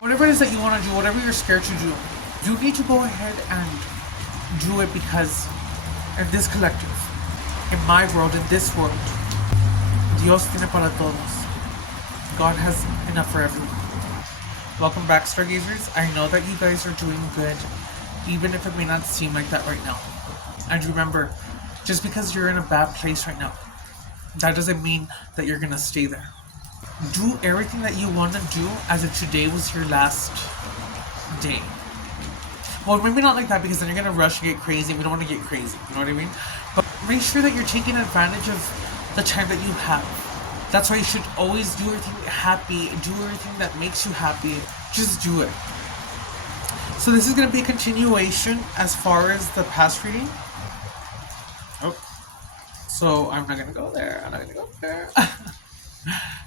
Whatever it is that you want to do, whatever you're scared to do, you need to go ahead and do it, because in this collective, in my world, in this world, Dios tiene para todos. God has enough for everyone. Welcome back, Stargazers. I know that you guys are doing good, even if it may not seem like that right now. And remember, just because you're in a bad place right now, that doesn't mean that you're gonna stay there. Do everything that you want to do as if today was your last day. Well, maybe not like that, because then you're gonna rush and get crazy, and we don't want to get crazy, you know what I mean? But make sure that you're taking advantage of the time that you have. That's why you should always do everything happy, do everything that makes you happy. Just do it. So this is going to be a continuation as far as the past reading. Oh. So I'm not going to go there. I'm not going to go there.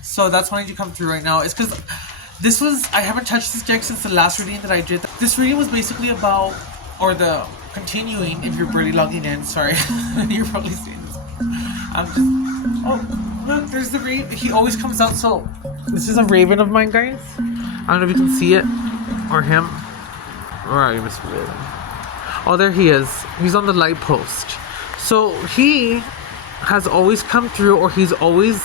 So that's why I need to come through right now. It's because this was, I haven't touched this deck since the last reading that I did. This reading was basically about, or the continuing, if you're barely logging in, sorry. You're probably seeing this. I'm just, oh. Look, there's the raven. He always comes out. So this is a raven of mine, guys. I don't know if you can see it, or him. Where are you, Mr. Raven? Oh, there he is. He's on the light post. So he has always come through, or he always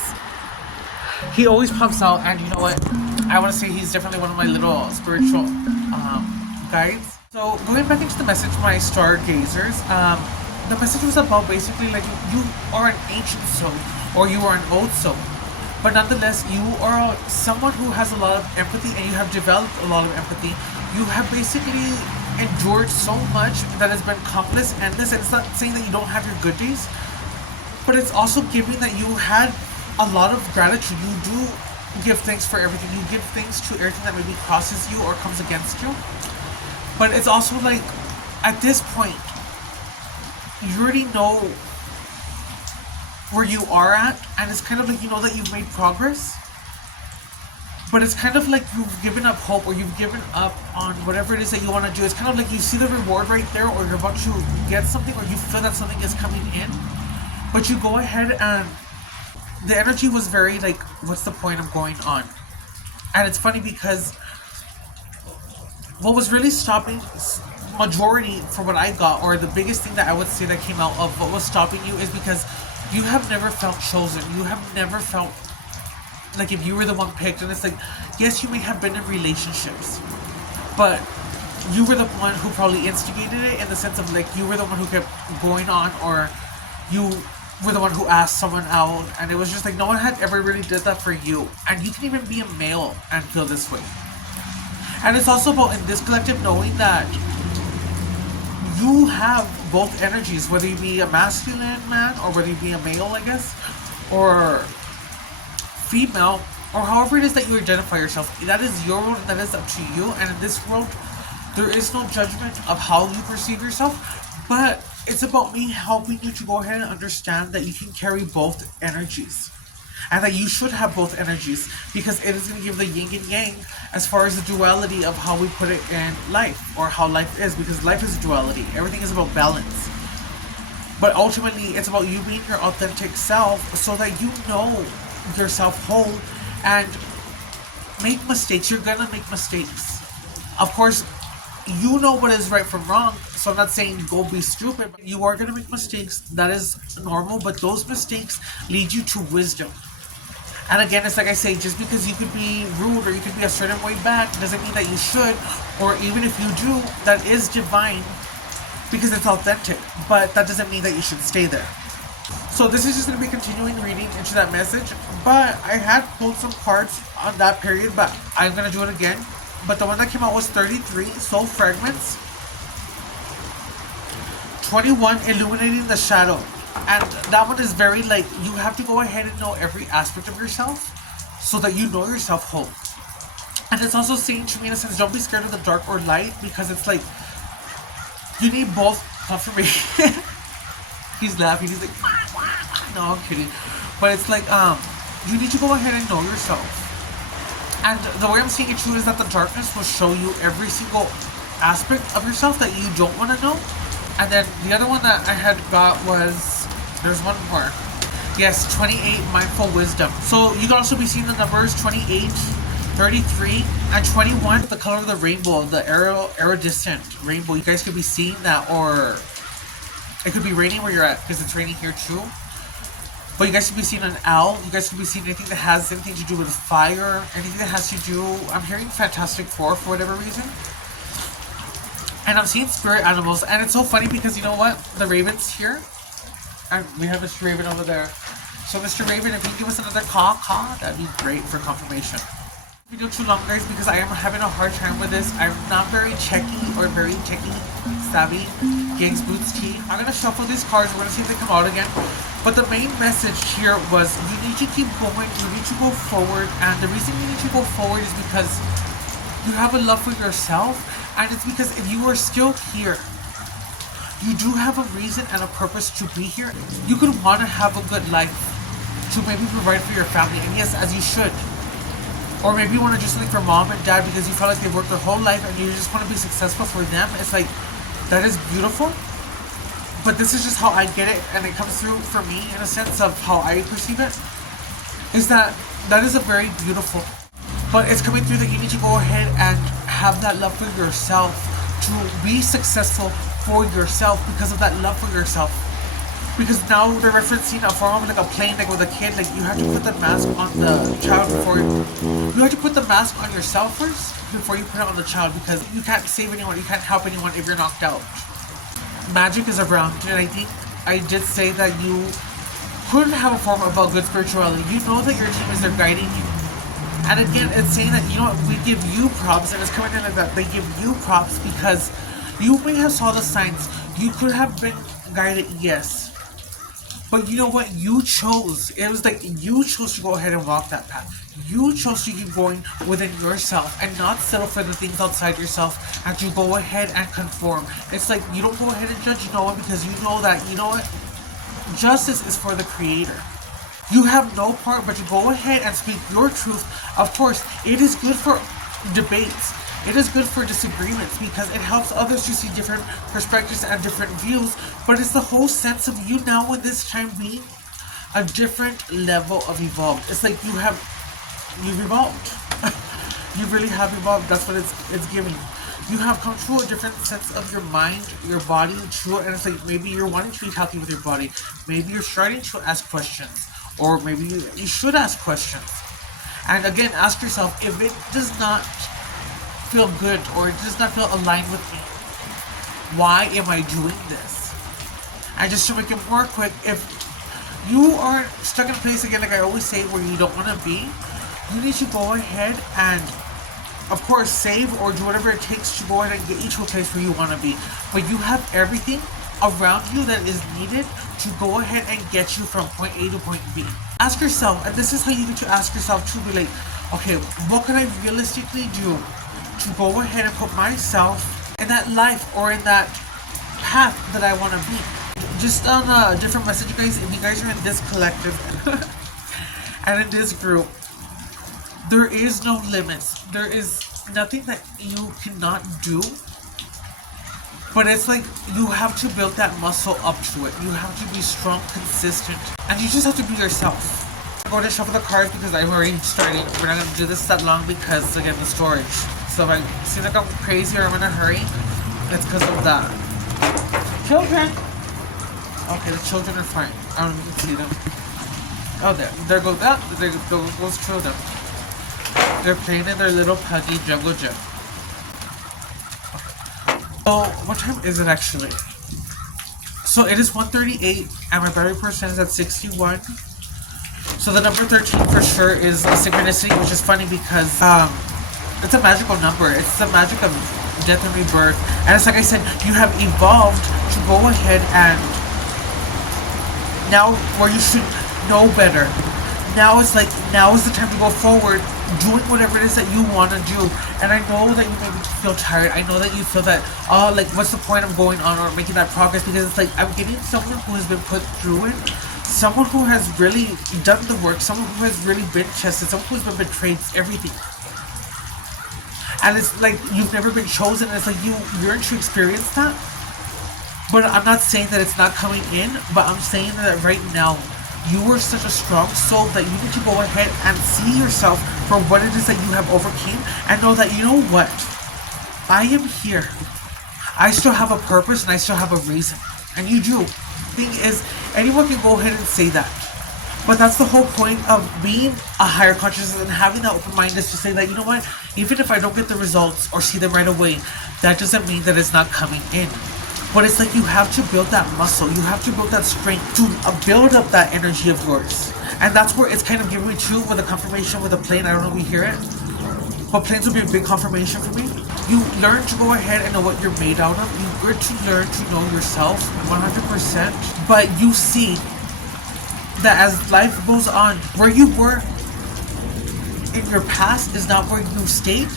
pops out. And you know what? I want to say he's definitely one of my little spiritual guides. So going back into the message, my stargazers. The message was about basically like you are an ancient soul, or you are an old soul, but nonetheless you are someone who has a lot of empathy, and you have developed a lot of empathy. You have basically endured so much that has been countless, endless, and it's not saying that you don't have your good days, but it's also giving that you had a lot of gratitude. You do give thanks for everything. You give thanks to everything that maybe crosses you or comes against you. But it's also like, at this point, you already know where you are at, and it's kind of like, you know that you've made progress, but it's kind of like you've given up hope, or you've given up on whatever it is that you want to do. It's kind of like you see the reward right there, or you're about to get something, or you feel that something is coming in, but you go ahead and the energy was very like, what's the point of going on? And it's funny because what was really stopping majority for what I got, or the biggest thing that I would say that came out of what was stopping you, is because you have never felt chosen. You have never felt like if you were the one picked. And it's like, yes, you may have been in relationships, but you were the one who probably instigated it, in the sense of like you were the one who kept going on, or you were the one who asked someone out, and it was just like no one had ever really did that for you. And you can even be a male and feel this way. And it's also about, in this collective, knowing that you have both energies, whether you be a masculine man, or whether you be a male, I guess, or female, or however it is that you identify yourself. That is your world, and that is up to you. And in this world, there is no judgment of how you perceive yourself, but it's about me helping you to go ahead and understand that you can carry both energies, and that you should have both energies, because it is going to give the yin and yang as far as the duality of how we put it in life, or how life is, because life is a duality. Everything is about balance. But ultimately, it's about you being your authentic self, so that you know yourself whole, and make mistakes. You're gonna make mistakes. Of course, you know what is right from wrong, so I'm not saying go be stupid, but you are gonna make mistakes. That is normal, but those mistakes lead you to wisdom. And again, it's like I say, just because you could be rude, or you could be a certain way back, doesn't mean that you should, or even if you do, that is divine, because it's authentic, but that doesn't mean that you should stay there. So this is just going to be continuing reading into that message, but I had pulled some cards on that period, but I'm going to do it again. But the one that came out was 33, Soul Fragments. 21, Illuminating the Shadow. And that one is very like, you have to go ahead and know every aspect of yourself, so that you know yourself whole. And it's also saying to me, in a sense, don't be scared of the dark or light, because it's like, you need both confirmation. He's laughing, he's like, no, I'm kidding. But it's like, you need to go ahead and know yourself. And the way I'm seeing it too is that the darkness will show you every single aspect of yourself that you don't want to know. And then the other one that I had got was, there's one more. Yes, 28, Mindful Wisdom. So you can also be seeing the numbers 28, 33 and 21, the color of the rainbow, the iridescent rainbow. You guys could be seeing that, or it could be raining where you're at because it's raining here too. But you guys could be seeing an owl. You guys could be seeing anything that has anything to do with fire, anything that has to do. I'm hearing Fantastic Four for whatever reason. And I'm seeing spirit animals, and it's so funny because you know what? The Raven's here, and we have Mr. Raven over there. So Mr. Raven, if you give us another call, that'd be great for confirmation. Video too long, guys, because I am having a hard time with this. I'm not very checky or very techie savvy. Gangs Boots Tea. I'm gonna shuffle these cards. We're gonna see if they come out again. But the main message here was you need to keep going. You need to go forward, and the reason you need to go forward is because you have a love for yourself, and it's because if you are still here, you do have a reason and a purpose to be here. You could want to have a good life, to maybe provide for your family, and yes, as you should. Or maybe you want to do something for mom and dad because you feel like they've worked their whole life and you just want to be successful for them. It's like, that is beautiful. But this is just how I get it, and it comes through for me in a sense of how I perceive it. Is that is a very beautiful. But it's coming through that you need to go ahead and have that love for yourself, to be successful for yourself because of that love for yourself. Because now they're referencing a form of like a plane, like with a kid, like you have to put the mask on the child before you have to put the mask on yourself first before you put it on the child, because you can't save anyone, you can't help anyone if you're knocked out. Magic is around, and I think I did say that you couldn't have a form of a good spirituality. You know that your team is there guiding you. And again, it's saying that, you know, we give you props, and it's coming in like that. They give you props because you may have saw the signs. You could have been guided, yes. But you know what? You chose. It was like you chose to go ahead and walk that path. You chose to keep going within yourself and not settle for the things outside yourself, and to go ahead and conform. It's like you don't go ahead and judge Noah because you know that, you know what? Justice is for the Creator. You have no part but to go ahead and speak your truth. Of course, it is good for debates. It is good for disagreements because it helps others to see different perspectives and different views. But it's the whole sense of you now in this time being a different level of evolved. It's like you've evolved. You really have evolved. That's what it's giving. You have come to a different sense of your mind, your body, to it, and it's like maybe you're wanting to be healthy with your body. Maybe you're starting to ask questions, or maybe you should ask questions. And again, ask yourself, if it does not feel good or it does not feel aligned with me, why am I doing this? And just to make it more quick, if you are stuck in a place, again, like I always say, where you don't want to be, you need to go ahead and, of course, save or do whatever it takes to go ahead and get you to a place where you want to be. But you have everything around you that is needed to go ahead and get you from point A to point B. Ask yourself, and this is how you get to ask yourself to be like, okay, what can I realistically do to go ahead and put myself in that life or in that path that I want to be? Just on a different message, guys, if you guys are in this collective and in this group, there is no limits. There is nothing that you cannot do. But it's like you have to build that muscle up to it. You have to be strong, consistent, and you just have to be yourself. I'm going to shuffle the cards because I've already started. We're not going to do this that long because, again, the storage. So if I seem like I'm crazy or I'm in a hurry, it's because of that. Children! Okay, the children are fine. I don't even see them. Oh, there goes that. There goes those children. They're playing in their little puggy jungle gym. So, what time is it actually? So it is 1:38 and my battery percent is at 61. So the number 13 for sure is a synchronicity, which is funny because it's a magical number. It's the magic of death and rebirth. And it's like I said, you have evolved to go ahead and now where you should know better. Now it's like, now is the time to go forward, doing whatever it is that you want to do. And I know that you maybe feel tired. I know that you feel that, oh, like, what's the point of going on or making that progress? Because it's like, I'm getting someone who has been put through it, someone who has really done the work, someone who has really been tested, someone who's been betrayed, everything. And it's like, you've never been chosen, and it's like, you yearn to experience that. But I'm not saying that it's not coming in, but I'm saying that right now, you are such a strong soul that you need to go ahead and see yourself for what it is that you have overcame, and know that, you know what, I am here. I still have a purpose and I still have a reason. And you do. Thing is, anyone can go ahead and say that. But that's the whole point of being a higher consciousness and having that open mind, is to say that, you know what, even if I don't get the results or see them right away, that doesn't mean that it's not coming in. But it's like you have to build that muscle, you have to build that strength to build up that energy of yours. And that's where it's kind of giving me too with the confirmation with the plane. I don't know if you hear it, but planes will be a big confirmation for me. You learn to go ahead and know what you're made out of. You learn to know yourself 100%. But you see that as life goes on, where you were in your past is not where you stayed,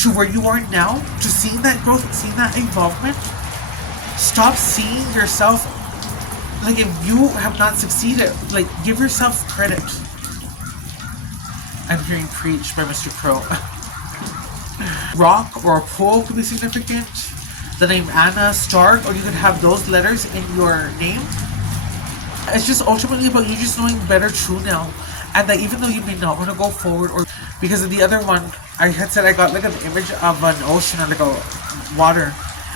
to where you are now, to seeing that growth, seeing that involvement. Stop seeing yourself like if you have not succeeded. Like, give yourself credit. I'm hearing preach by Mr. Crow. Rock or a pool could be significant. The name Anna, Stark, or you could have those letters in your name. It's just ultimately about you just knowing better true now. And that even though you may not want to go forward, or because of the other one, I had said I got like an image of an ocean or like a water.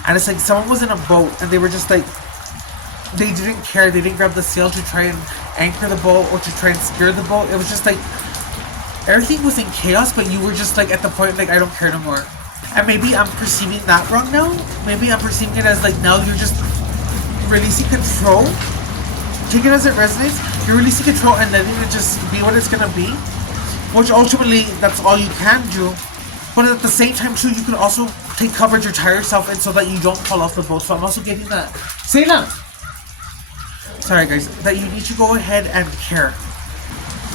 And it's like someone was in a boat and they were just like, they didn't care. They didn't grab the sail to try and anchor the boat or to try and steer the boat. It was just like, everything was in chaos, but you were just like at the point like, I don't care no more. And maybe I'm perceiving that wrong now. Maybe I'm perceiving it as like, now you're just releasing control. Take it as it resonates. You're releasing control and letting it just be what it's gonna be. Which ultimately, that's all you can do. But at the same time too, you can also take coverage or tie yourself in so that you don't fall off the boat. So I'm also getting that. Say that. Sorry guys. That you need to go ahead and care.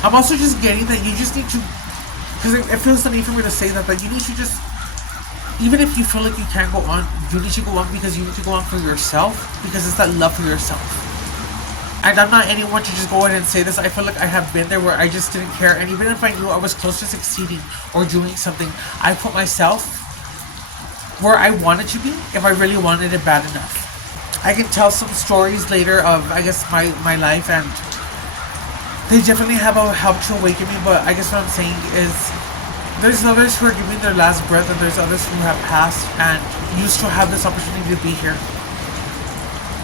I'm also just getting that you just need to, because it feels the need for me to say that you need to just, even if you feel like you can't go on, you need to go on because you need to go on for yourself, because it's that love for yourself. And I'm not anyone to just go ahead and say this. I feel like I have been there where I just didn't care. And even if I knew I was close to succeeding or doing something, I put myself where I wanted to be if I really wanted it bad enough. I can tell some stories later of, I guess, my life, and they definitely have helped to awaken me. But I guess what I'm saying is, there's others who are giving their last breath, and there's others who have passed, and you still have this opportunity to be here.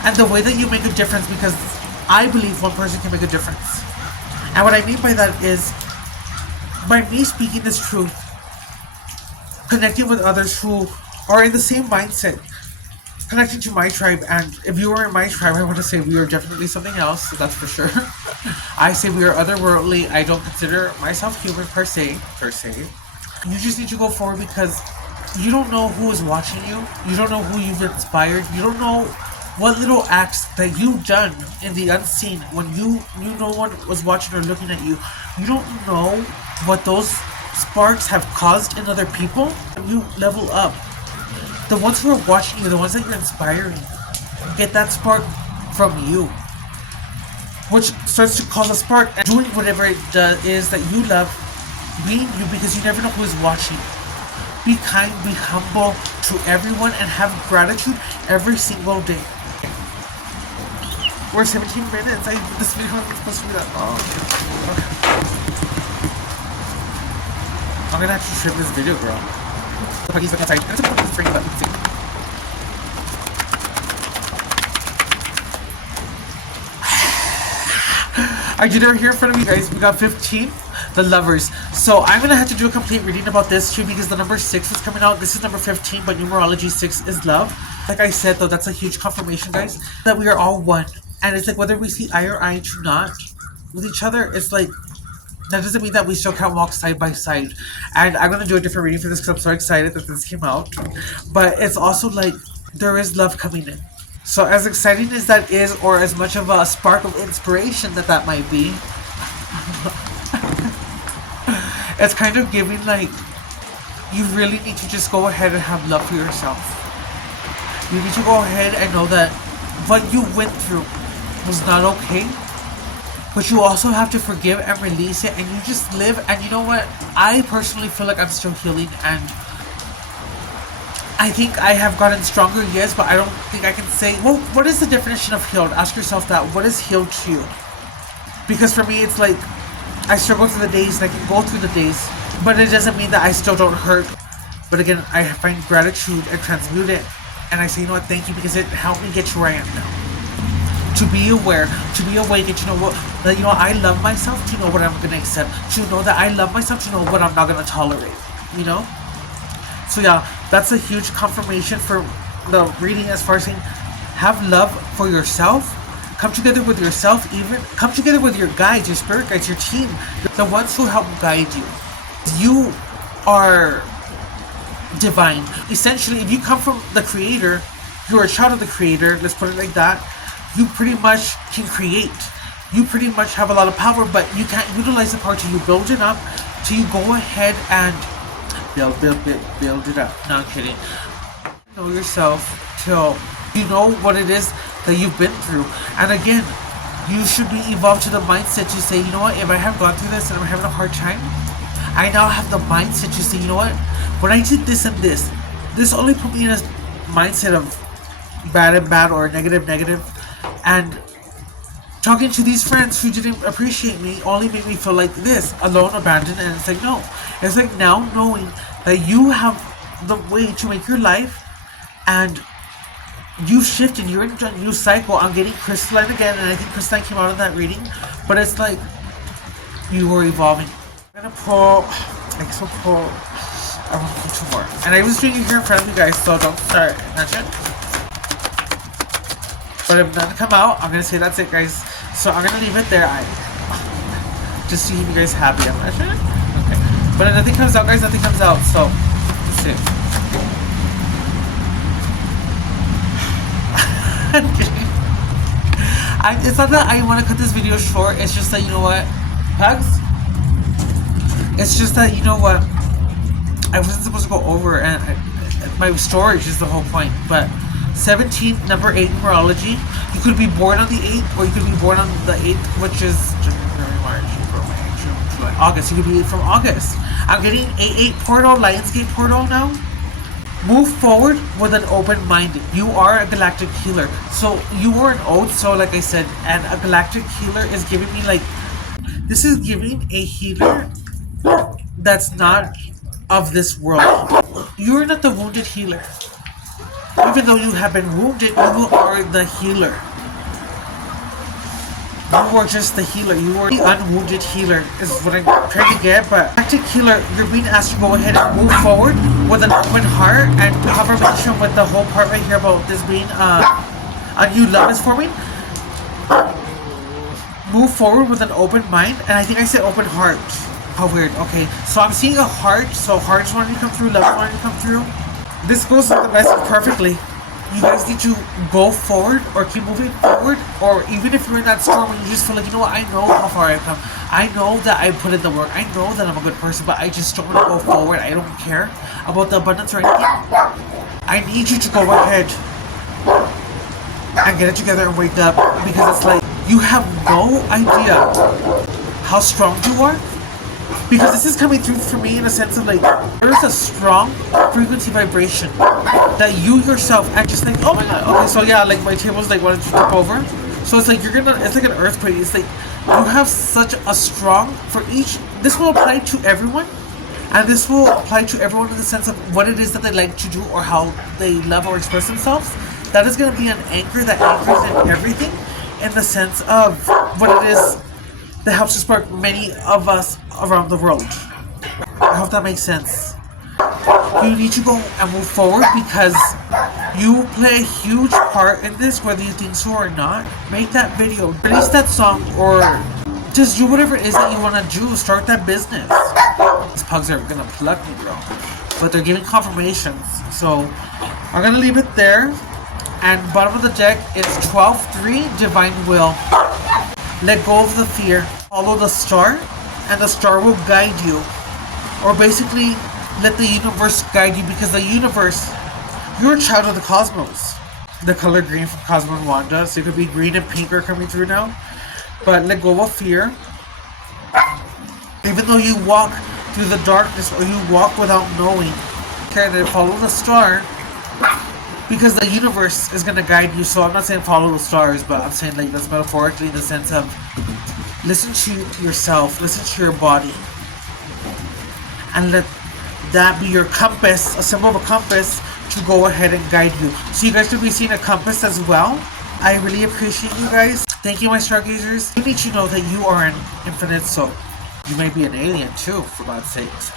And the way that you make a difference, because I believe one person can make a difference. And what I mean by that is, by me speaking this truth, connecting with others who are in the same mindset, connecting to my tribe. And if you are in my tribe, I want to say we are definitely something else, that's for sure. I say we are otherworldly. I don't consider myself human per se. You just need to go forward, because you don't know who is watching you. You don't know who you've inspired. You don't know what little acts that you've done in the unseen when you knew no one was watching or looking at you. You don't know what those sparks have caused in other people. You level up. The ones who are watching you, the ones that you're inspiring, get that spark from you, which starts to cause a spark and doing whatever it is that you love, being you, because you never know who is watching. Be kind, be humble to everyone, and have gratitude every single day. We're 17 minutes. This video isn't supposed to be that long. Okay. I'm gonna have to trim this video, girl. The puggies look outside. I'm just gonna put this frame up. I did it here in front of you guys. We got 15. The lovers. So I'm gonna have to do a complete reading about this too, because the number 6 is coming out. This is number 15, but numerology 6 is love. Like I said though, that's a huge confirmation, guys, that we are all one. And it's like, whether we see eye or eye to not with each other, it's like, that doesn't mean that we still can't walk side by side. And I'm gonna do a different reading for this because I'm so excited that this came out. But it's also like, there is love coming in. So as exciting as that is, or as much of a spark of inspiration that might be, it's kind of giving like, you really need to just go ahead and have love for yourself. You need to go ahead and know that what you went through was not okay, but you also have to forgive and release it, and you just live. And you know what? I personally feel like I'm still healing, and I think I have gotten stronger, yes, but I don't think I can say, well, what is the definition of healed? Ask yourself that. What is healed to you? Because for me, it's like I struggle through the days and I can go through the days, but it doesn't mean that I still don't hurt. But again, I find gratitude and transmute it, and I say, you know what, thank you, because it helped me get to where I am now. To be aware, to be awake, and to know what, that, you know, I love myself, to know what I'm going to accept, to know that I love myself, to know what I'm not going to tolerate, you know? So yeah, that's a huge confirmation for the reading, as far as saying, have love for yourself, come together with yourself, even come together with your guides, your spirit guides, your team, the ones who help guide you. You are divine. Essentially, if you come from the creator, you're a child of the creator, let's put it like that, you pretty much can create. You pretty much have a lot of power, but you can't utilize the power till you build it up, till you go ahead and build it up. No, I'm kidding. Know yourself till you know what it is that you've been through. And again, you should be evolved to the mindset to say, you know what, if I have gone through this and I'm having a hard time, I now have the mindset to say, you know what, when I did this and this only put me in a mindset of bad or negative. And talking to these friends who didn't appreciate me only made me feel like this, alone, abandoned. And it's like, no. It's like now knowing that you have the way to make your life, and you've shifted, you're in a new cycle. I'm getting crystalline again, and I think crystalline came out of that reading, but it's like you were evolving. I'm gonna pull, I guess I'll pull, I want to pull two more. And I was doing it here in front of you guys, so don't start, not yet. But if none come out, I'm gonna say that's it, guys. So I'm gonna leave it there. Just to keep you guys happy. I'm not sure. Okay. But if nothing comes out, guys, nothing comes out. So that's it. I'm kidding. It's not that I want to cut this video short. It's just that, you know what, Pugs? It's just that, you know what, I wasn't supposed to go over, and my storage is the whole point. But 17, number 8 numerology. You could be born on the 8th, or you could be born on the 8th, which is January, March, April, May, June, July, August. You could be from August. I'm getting 8-8 portal, Lionsgate portal now. Move forward with an open mind. You are a galactic healer. So you were an oath, so like I said, and a galactic healer is giving me like, this is giving a healer that's not of this world. You're not the wounded healer. Even though you have been wounded, you are the healer. You are just the healer. You are the unwounded healer, is what I'm trying to get. But galactic healer, you're being asked to go ahead and move forward with an open heart, and confirmation with the whole part right here about this being a new love is forming. Move forward with an open mind, and I think I said open heart. How weird. Okay, so I'm seeing a heart. So hearts wanting to come through, love wanting to come through. This goes with the message perfectly. You guys need to go forward or keep moving forward, or even if you're in that storm and you just feel like, you know what, I know how far I've come. I know that I put in the work. I know that I'm a good person, but I just don't want to go forward. I don't care about the abundance or anything. I need you to go ahead and get it together and wake up, because it's like you have no idea how strong you are. Because this is coming through for me in a sense of like, there's a strong frequency vibration that you yourself act just like, oh my god, okay, so yeah, like my table's like wanting to tip over. So it's like you're gonna, it's like an earthquake. It's like you have such a strong, for each, this will apply to everyone, and this will apply to everyone in the sense of what it is that they like to do or how they love or express themselves. That is gonna be an anchor that anchors in everything, in the sense of what it is that helps to spark many of us around the world. I hope that makes sense. You need to go and move forward, because you play a huge part in this, whether you think so or not. Make that video, release that song, or just do whatever it is that you want to do. Start that business. These pugs are gonna pluck me, bro. But they're giving confirmations. So I'm gonna leave it there. And bottom of the deck is 12-3, Divine Will. Let go of the fear. Follow the star, and the star will guide you. Or basically, let the universe guide you, because the universe, you're a child of the cosmos. The color green from Cosmo and Wanda, so it could be green and pink are coming through now. But let go of fear. Even though you walk through the darkness, or you walk without knowing, okay, then follow the star, because the universe is going to guide you. So I'm not saying follow the stars, but I'm saying like that's metaphorically in the sense of Listen to yourself, listen to your body, and let that be your compass, a symbol of a compass to go ahead and guide you. So you guys will be seeing a compass as well. I really appreciate you guys. Thank you, my stargazers. You need to know that you are an infinite soul. You may be an alien too, for God's sakes.